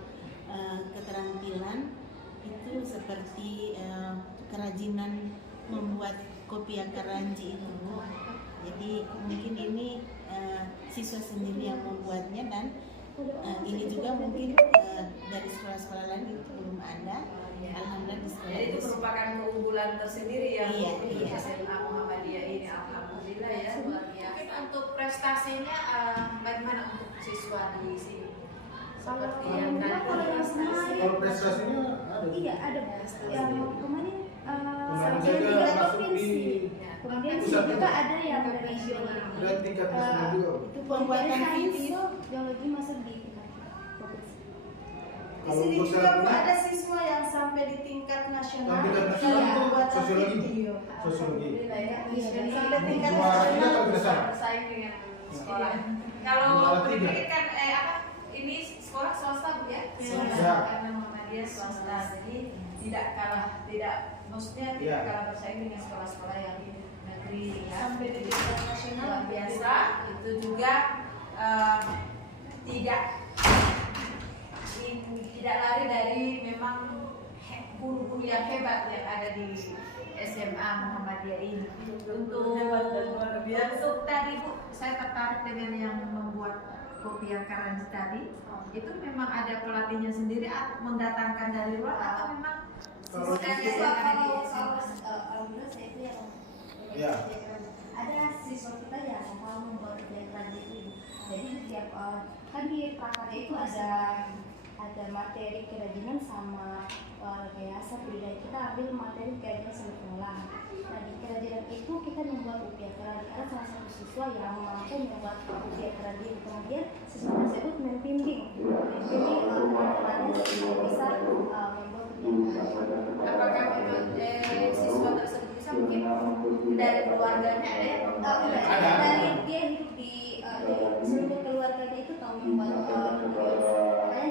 keterampilan itu seperti kerajinan membuat kopiah keranji itu Bu. Jadi mungkin ini siswa sendiri yang membuatnya, dan ini juga mungkin dari sekolah-sekolah lain itu belum ada. Alhamdulillah di sekolah Jadi itu merupakan keunggulan tersendiri ya untuk Iya. SMA Muhammadiyah ini. Alhamdulillah ya, luar biasa. Mungkin untuk prestasinya bagaimana untuk siswa di sini? Seperti yang tadi prestasi. Kalau prestasinya ada. iya ada yang kemarin Kemarin sampai saja tingkat masuk provinsi. di Kemudian pusat juga juga. ada yang dari dan tingkat nasional juga. Bu. itu Pembuatan sains video. yang lagi masuk di tingkat provinsi. Di Kalau sini untuk juga Bu, saat ada siswa yang sampai di tingkat nasional. Yang tingkat nasional dalam itu pembuatan sosiologi, Bu. video. Sosiologi. Alhamdulillah ya. Sampai tingkat Juara tiga nasional. kalau tidak salah. Bersaing dengan sekolah. Kalau Juara tiga. pendidikan kan ini sekolah swasta Bu ya? Swasta. Karena Muhammadiyah swasta, jadi tidak maksudnya tidak Iya. kalah bersaing dengan sekolah-sekolah yang negeri ya. Sampai di tingkat nasional. Luar biasa, itu juga tidak lari dari memang guru-guru yang hebat yang ada di SMA Muhammadiyah ini. Untuk Hebat dan luar biasa. untuk tadi Bu, saya tertarik dengan yang membuat kopiah karanji tadi. Itu memang ada pelatihnya sendiri atau mendatangkan dari luar atau memang Kalau siswa itu- yang ada di Kalau SMA? alhamdulillah saya itu yang Ya. ada siswa kita yang mau membuat kopiah keranji itu. Jadi setiap kan di prakarya itu ada materi kerajinan sama bahasa budaya, kita ambil materi kerajaan seni pengolahan. Nah di kerajaan itu kita membuat upaya kerajaan. Ada salah satu siswa yang mampu membuat upaya kerajaan, kemudian siswa tersebut membimbing teman-temannya supaya bisa membuat upaya kerajaan. Apakah itu siswa tersebut bisa mungkin dari keluarganya ada yang Dari dia hidup di seluruh keluarganya itu tahu membuat makanya dikeluarkan.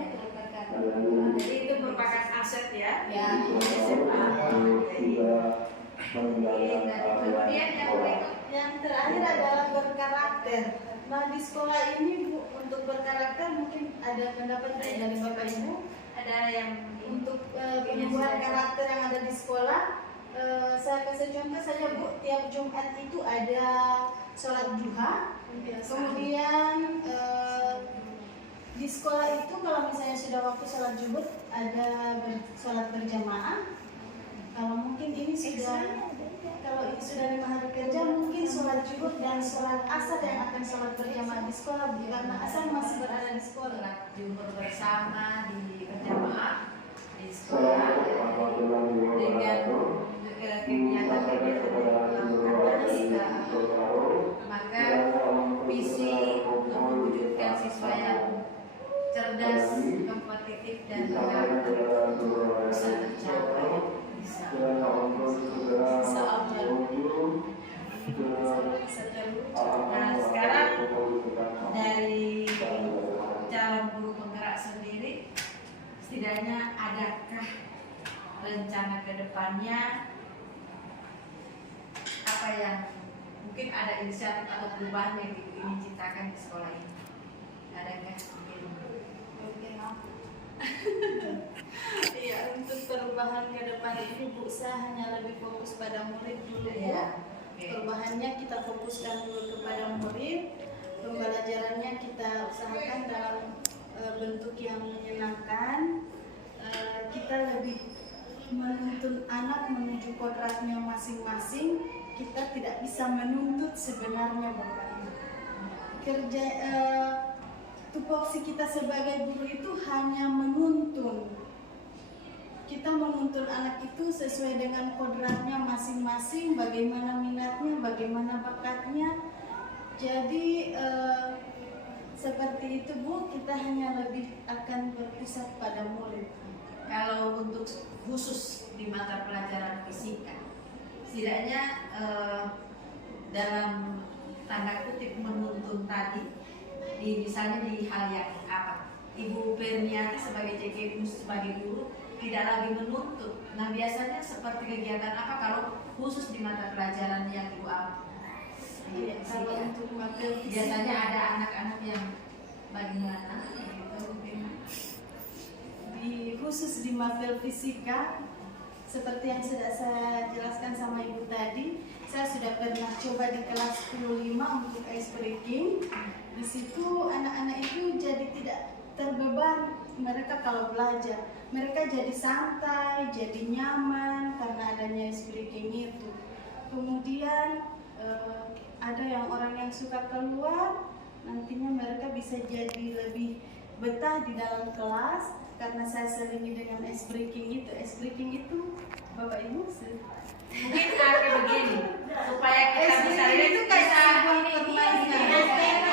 jadi itu merupakan aset ya? Ya. SMA. Kemudian yang berikut. Yang terakhir adalah berkarakter. Nah di sekolah ini Bu, untuk berkarakter mungkin ada pendapat dari Bapak Ibu. Ada yang Untuk penumbuhan karakter yang ada di sekolah, saya kasih contoh saja Bu. Tiap Jumat itu ada sholat duha. Kemudian di sekolah itu kalau misalnya sudah waktu sholat Jumat ada sholat berjamaah. Kalau mungkin ini sudah kalau ini sudah 5 hari kerja mungkin sholat Jumat dan sholat asar yang akan sholat berjamaah di sekolah karena asar masih berada di sekolah. jumpa bersama di berjamaah di sekolah dengan kegiatan-kegiatan maka visi untuk mewujudkan siswa yang cerdas, kompetitif dan bisa tercapai. Nah sekarang dari calon guru penggerak sendiri, setidaknya adakah rencana ke depannya apa yang mungkin ada inisiatif atau perubahan yang ingin ciptakan di sekolah ini? Adakah mungkin? Iya, untuk perubahan ke depan ini Bu, saya hanya lebih fokus pada murid dulu Bu. Ya. Perubahannya kita fokuskan dulu kepada murid. Pembelajarannya kita usahakan dalam bentuk yang menyenangkan. Kita lebih menuntun anak menuju kodratnya masing-masing. Kita tidak bisa menuntut sebenarnya Bapak Ibu. Kerja tupoksi kita sebagai guru itu hanya menuntun. Kita menuntun anak itu sesuai dengan kodratnya masing-masing, bagaimana minatnya, bagaimana bakatnya. Jadi seperti itu Bu, kita hanya lebih akan berpusat pada murid. Kalau untuk khusus di mata pelajaran fisika, setidaknya dalam tanda kutip menuntun tadi, misalnya di hal yang apa? Ibu Perniati sebagai JKU sebagai guru tidak lagi menuntut. Nah biasanya seperti kegiatan apa kalau khusus di mata pelajaran yang Ibu ambil? Iya, kalau untuk materi Biasanya ada anak-anak yang bagaimana? Gitu, mungkin. khusus di mapel fisika, seperti yang sudah saya jelaskan sama Ibu tadi, saya sudah pernah coba di kelas 15 untuk ice breaking. Di situ anak-anak itu jadi tidak terbeban mereka kalau belajar. Mereka jadi santai, jadi nyaman karena adanya ice breaking itu. Kemudian ada yang orang yang suka keluar, nantinya mereka bisa jadi lebih betah di dalam kelas karena saya selingi dengan ice breaking itu. Ice breaking itu Bapak Ibu Mungkin kayak begini supaya kita bisa lihat itu kayak bisa sebuah ini permainan.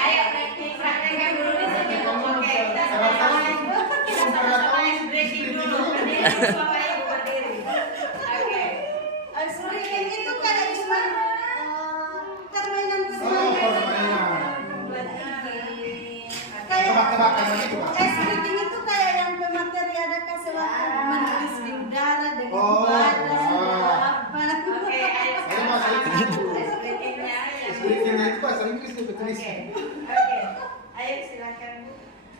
ayo praktekkan dulu di sini. Oke, kita sama-sama ice breaking dulu. Berdiri Bapak Ibu berdiri. Oke. Ice breaking itu kayak cuma permainan kayak Tebak-tebakan gitu, Pak. ice breaking itu kayak yang pemateri ada kasih waktu menulis di udara dengan Oh, badan oh. apa. Oke, ayo Saya masih ingat. ice breakingnya. Speaking itu bahasa Inggris itu tulis. Oke. Ayo silakan.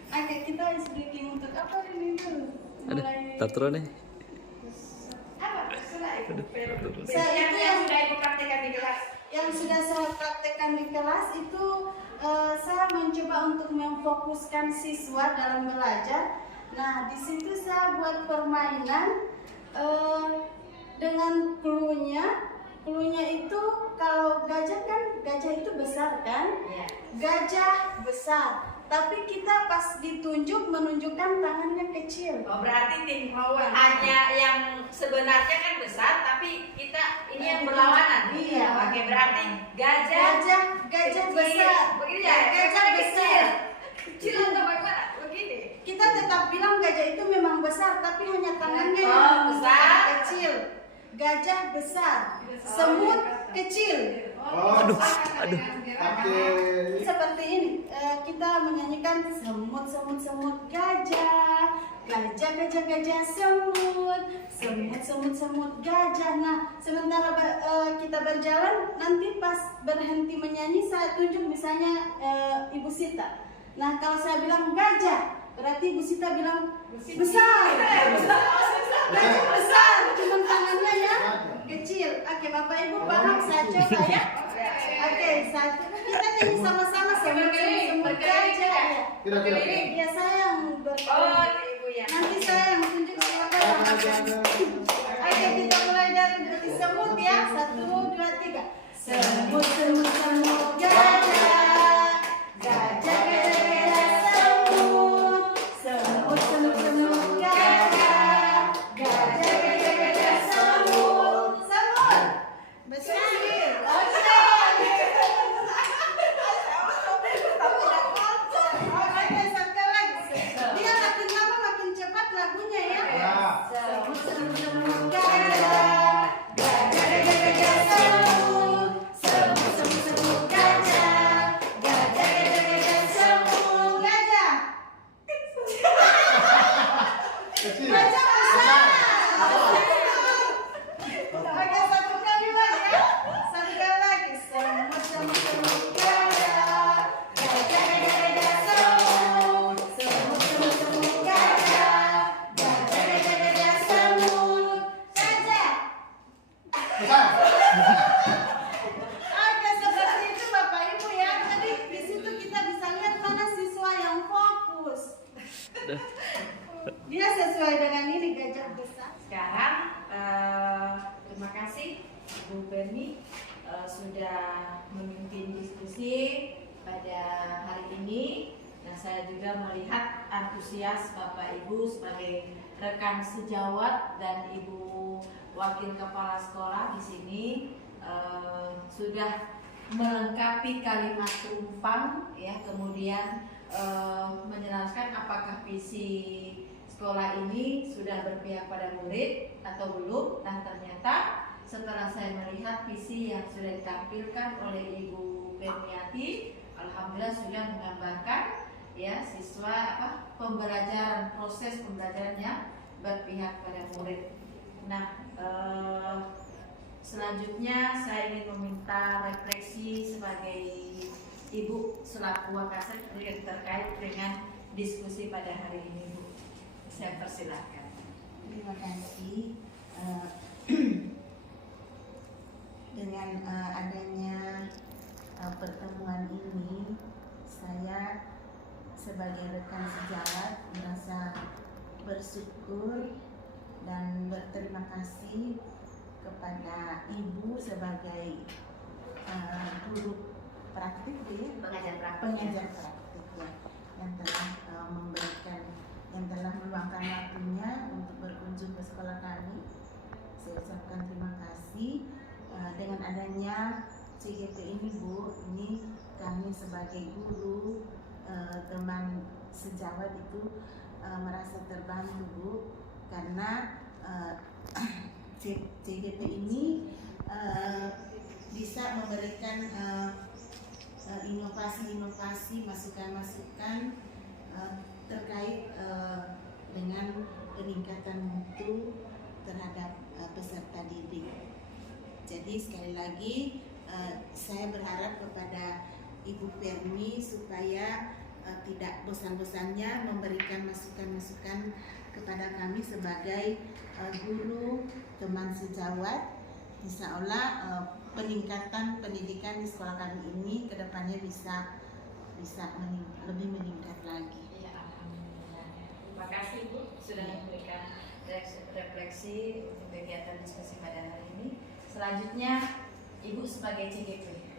Oke, kita ice breaking untuk apa ini dulu? Ada tatura nih. Apa? Sudah Ibu. Saya itu yang sudah Ibu praktekkan di kelas. Yang sudah saya praktekkan di kelas itu saya mencoba untuk memfokuskan siswa dalam belajar. Nah, di situ saya buat permainan dengan clue-nya. Clue-nya itu kalau gajah kan, gajah itu besar kan? Iya. Gajah besar. Tapi kita pas ditunjuk menunjukkan tangannya kecil. Oh, berarti hanya yang sebenarnya kan besar, tapi kita ini yang berlawanan. Iya. Oke, berarti gajah Gajah kecil. besar. Begini ya, Gajah besar. Kecil atau bagaimana? Begini. Kita tetap bilang gajah itu memang besar, tapi hanya tangannya Oh, yang besar. kecil. Gajah besar, semut kecil. Oh, Aduh. pakai Seperti ini, kita menyanyikan semut semut semut gajah, gajah gajah gajah semut, semut semut semut gajah. Nah, sementara kita berjalan, nanti pas berhenti menyanyi saya tunjuk misalnya Ibu Sita. Nah, kalau saya bilang gajah, berarti Ibu Sita bilang besar. Gajah besar, cuma tangannya ya kecil. Oke, Bapak Ibu paham? Saya coba ya. Oke, satu. Kita nyanyi sama-sama semut semut gajah. Ya. tidak tidak. Ya, saya yang Oh, berkata. Ibu ya. Nanti saya yang tunjuk silakan. Oke, kita mulai dari semut ya. 1, 2, 3. Semut semut semut gajah, gajah gajah gajah semut, semut semut semut gajah, gajah gajah gajah semut, semut besar. Oke, sekali lagi. Dia makin lama makin cepat lagunya ya. Ya. Semut semut semut gajah, gajah gajah gajah semut, semut semut semut gajah, gajah gajah gajah semut, gajah. Kecil. Gajah besar. Oke, satu kali lagi ya. Satu kali lagi. Semut semut semut gajah, gajah gajah gajah semut, semut semut semut gajah, gajah gajah gajah semut, gajah. Besar. Oke, seperti itu Bapak Ibu ya. Jadi di situ kita bisa lihat mana siswa yang fokus. Dia sesuai dengan ini gajah besar. Sekarang terima kasih Bu Berni sudah memimpin diskusi pada hari ini. Nah, saya juga melihat antusias Bapak Ibu sebagai rekan sejawat dan Ibu Wakil Kepala Sekolah di sini sudah melengkapi kalimat tumpang ya, kemudian menjelaskan apakah visi sekolah ini sudah berpihak pada murid atau belum. Nah, ternyata setelah saya melihat visi yang sudah ditampilkan oleh Ibu Berniati, alhamdulillah sudah menggambarkan ya siswa pembelajaran, proses pembelajarannya berpihak pada murid. Nah, selanjutnya saya ingin meminta refleksi sebagai Ibu selaku Wakasek terkait dengan diskusi pada hari ini, Bu. Saya persilahkan. Terima kasih. Dengan adanya pertemuan ini, saya sebagai rekan sejawat merasa bersyukur dan berterima kasih kepada Ibu sebagai guru praktik ya, Pengajar praktik. pengajar praktik ya, yang telah memberikan, yang telah meluangkan waktunya untuk berkunjung ke sekolah kami. Saya ucapkan terima kasih. Dengan adanya CGP ini Bu, ini kami sebagai guru, teman sejawat itu merasa terbantu Bu, karena CGP ini bisa memberikan inovasi-inovasi, masukan-masukan terkait dengan peningkatan mutu terhadap peserta didik. Jadi sekali lagi saya berharap kepada Ibu Permi supaya tidak bosan-bosannya memberikan masukan-masukan kepada kami sebagai guru, teman sejawat. Insya Allah peningkatan pendidikan di sekolah kami ini kedepannya bisa lebih meningkat lagi. Ya, alhamdulillah. Terima kasih Bu sudah memberikan refleksi untuk kegiatan diskusi pada hari ini. Selanjutnya Ibu sebagai CGP,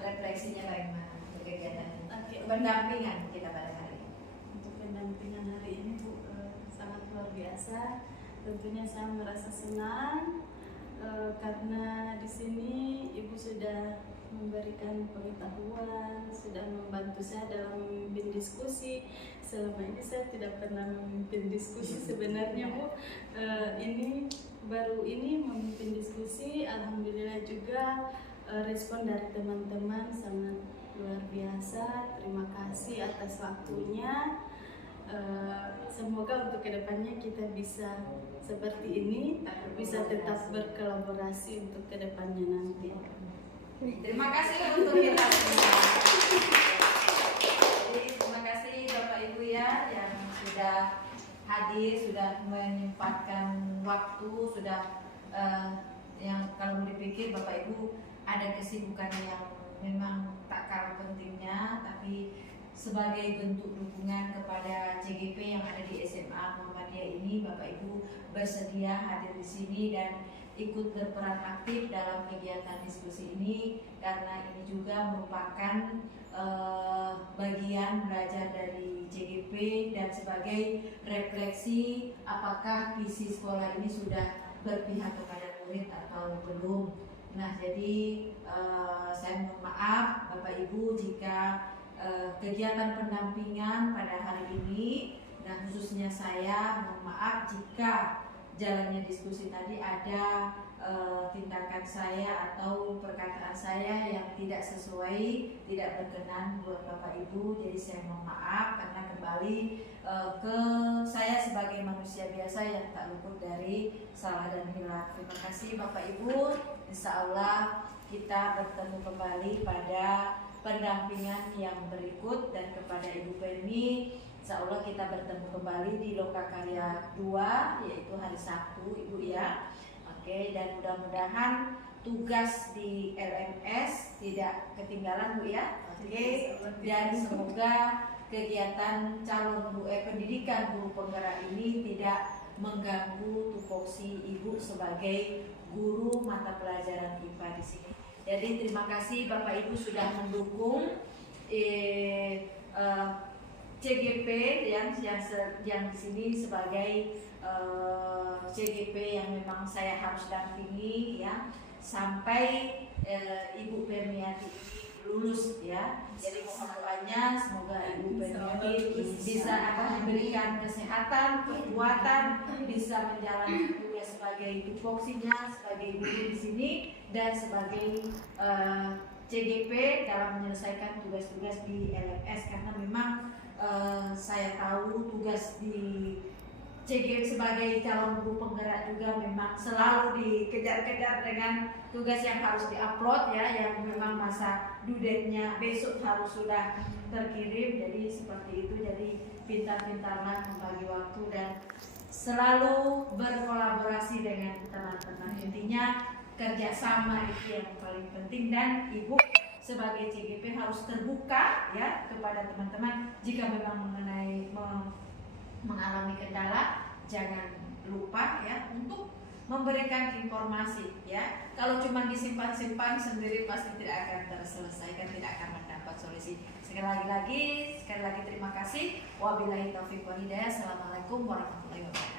refleksinya bagaimana untuk kegiatan ini? Pendampingan kita pada hari ini. Untuk pendampingan hari ini Bu sangat luar biasa. tentunya saya merasa senang karena di sini Ibu sudah memberikan pengetahuan, sudah membantu saya dalam memimpin diskusi. Selama ini saya tidak pernah memimpin diskusi sebenarnya, Bu. Ini baru ini memimpin diskusi. Alhamdulillah juga respon dari teman-teman sangat luar biasa. Terima kasih atas waktunya. Semoga untuk kedepannya kita bisa seperti ini, bisa tetap berkolaborasi untuk kedepannya nanti. Terima kasih untuk kita semua. Jadi terima kasih Bapak Ibu ya yang sudah hadir, sudah menyempatkan waktu, sudah yang kalau dipikir Bapak Ibu ada kesibukan yang memang tak kalah pentingnya, tapi sebagai bentuk dukungan kepada CGP yang ada di SMA Muhammadiyah ini, Bapak Ibu bersedia hadir di sini dan ikut berperan aktif dalam kegiatan diskusi ini, karena ini juga merupakan bagian belajar dari CGP dan sebagai refleksi apakah visi sekolah ini sudah berpihak kepada murid atau belum. Nah, jadi saya mohon maaf Bapak Ibu jika kegiatan pendampingan pada hari ini, dan khususnya saya mohon maaf jika jalannya diskusi tadi ada tindakan saya atau perkataan saya yang tidak sesuai, tidak berkenan buat Bapak Ibu. Jadi saya mohon maaf karena kembali ke saya sebagai manusia biasa yang tak luput dari salah dan hilaf. Terima kasih Bapak Ibu. Insya Allah kita bertemu kembali pada pendampingan yang berikut, dan kepada Ibu Penny, insya Allah kita bertemu kembali di Lokakarya 2, yaitu hari Sabtu Ibu ya. Oke, dan mudah-mudahan tugas di LMS tidak ketinggalan Bu ya. Oke, dan semoga kegiatan calon pendidikan guru penggerak ini tidak mengganggu tupoksi Ibu sebagai guru mata pelajaran IPA di sini. Jadi terima kasih Bapak Ibu sudah mendukung CGP yang di sini sebagai CGP yang memang saya harus dampingi ya sampai Ibu Permiati lulus ya. Jadi mohon doanya semoga Ibu Permiati bisa memberikan kesehatan, kekuatan, bisa menjalani tugas sebagai tupoksinya, sebagai guru di sini, dan sebagai CGP dalam menyelesaikan tugas-tugas di LMS, karena memang saya tahu tugas di CGP sebagai calon guru penggerak juga memang selalu dikejar-kejar dengan tugas yang harus diupload ya, yang memang masa due date-nya besok harus sudah terkirim. Jadi seperti itu, jadi pintar-pintarlah membagi waktu dan selalu berkolaborasi dengan teman-teman. Intinya kerjasama itu yang paling penting, dan Ibu sebagai CGP harus terbuka ya kepada teman-teman. Jika memang mengalami kendala, jangan lupa ya untuk memberikan informasi ya. Kalau cuma disimpan-simpan sendiri pasti tidak akan terselesaikan, tidak akan mendapat solusi. Sekali lagi terima kasih. Wabillahi taufiq wal hidayah. Assalamualaikum warahmatullahi wabarakatuh.